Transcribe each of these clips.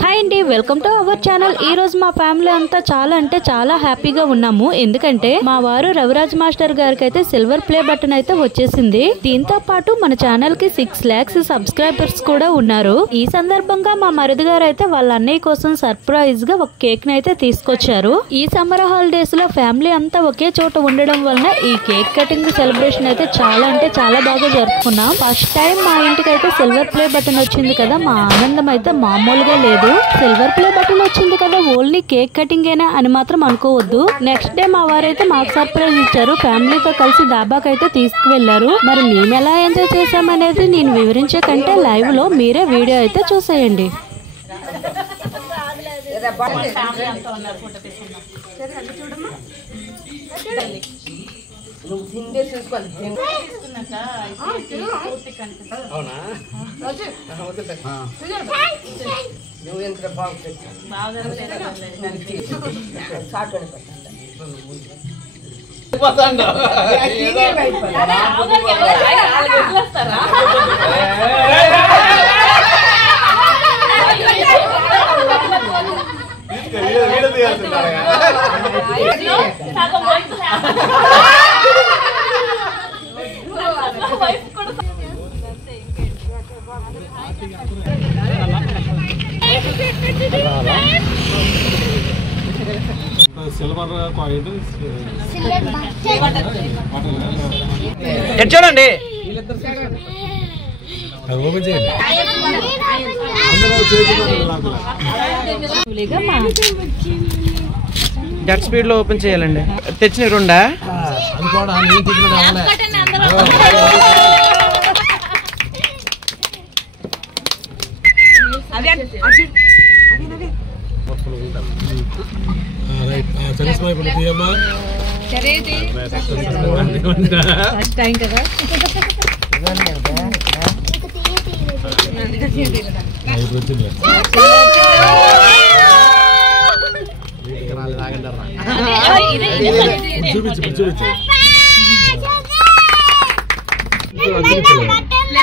Hi అండి, welcome to our channel. ఈ రోజు మా ఫ్యామిలీ అంతా చాలా హ్యాపీగా ఉన్నాము. ఎందుకంటే మా వారు రవిరాజ్ మాస్టర్ గారికి అయితే సిల్వర్ ప్లే బటన్ అయితే వచ్చేసింది. దీంతో పాటు మన ఛానల్ కి 6 lakhs సబ్స్క్రైబర్స్ కూడా ఉన్నారు. ఈ సందర్భంగా మా మరిది గారు అయితే వాళ్ళ అన్నయ్య కోసం సర్ప్రైజ్ గా ఒక కేక్ ని అయితే తీసుకొచ్చారు. ఈ సమ్మర్ హాలిడేస్ లో ఫ్యామిలీ అంతా ఒకే చోట ఉండడం వలన ఈ కేక్ కటింగ్ సెలబ్రేషన్ అయితే చాలా బాగా జరుపుకున్నాం. ఫస్ట్ టైం మా ఇంటికి అయితే సిల్వర్ ప్లే బటన్ వచ్చింది కదా, మా ఆనందం అయితే మామూలుగా లేదు. సిల్వర్ ప్లే బటన్ వచ్చింది కదా, ఓన్లీ కేక్ కటింగ్ ఏనా అని మాత్రం అనుకోవద్దు. నెక్స్ట్ డే మా వారైతే మాకు సర్ప్రైజ్ ఇచ్చారు. ఫ్యామిలీతో కలిసి దాబాకి అయితే తీసుకువెళ్లారు. మరి మేము ఎలా ఎంజాయ్ చేసామనేది నేను వివరించే కంటే లైవ్ లో మీరే వీడియో అయితే చూసేయండి. చూడండి జెట్ స్పీడ్ లో ఓపెన్ చేయాలండి. తెచ్చిన రెండా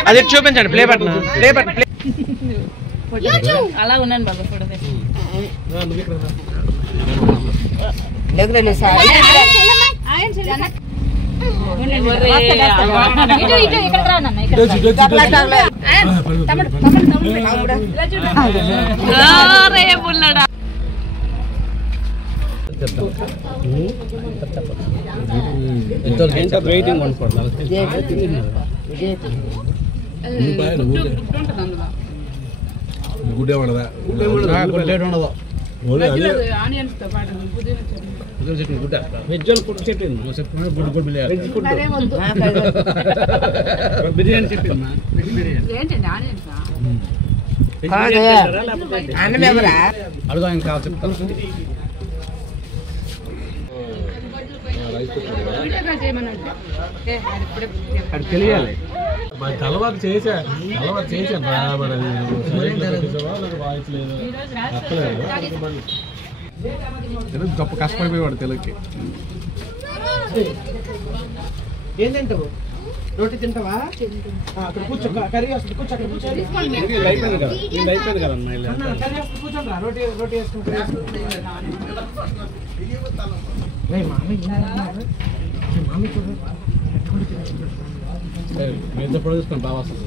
అది చూపించండి. ప్లే బటన్ అలా ఉన్నాను బాబా. ఫోటో గుడ్డే ఉండదా? బిర్యానీ చెప్పింది అడుగు ఇంకా చెప్తాను. తెలియాలి అలవాటు చేశాను తెలుగు గొప్ప కష్టపడిపోయేవాడు తెలుగుకి. ఏం తింటావు? రోటీ తింటావా? అక్కడ కూర్చో, కర్రీ వస్తుంది. కూర్చో, అక్కడ కూర్చో. అయిపోయింది కదా, అయిపోయింది కదా కర్రీ వస్తుంది, కూర్చోండి. రోటీ వేసుకుంటా. మీద పొడి తీసుకొని బాగా వస్తుంది.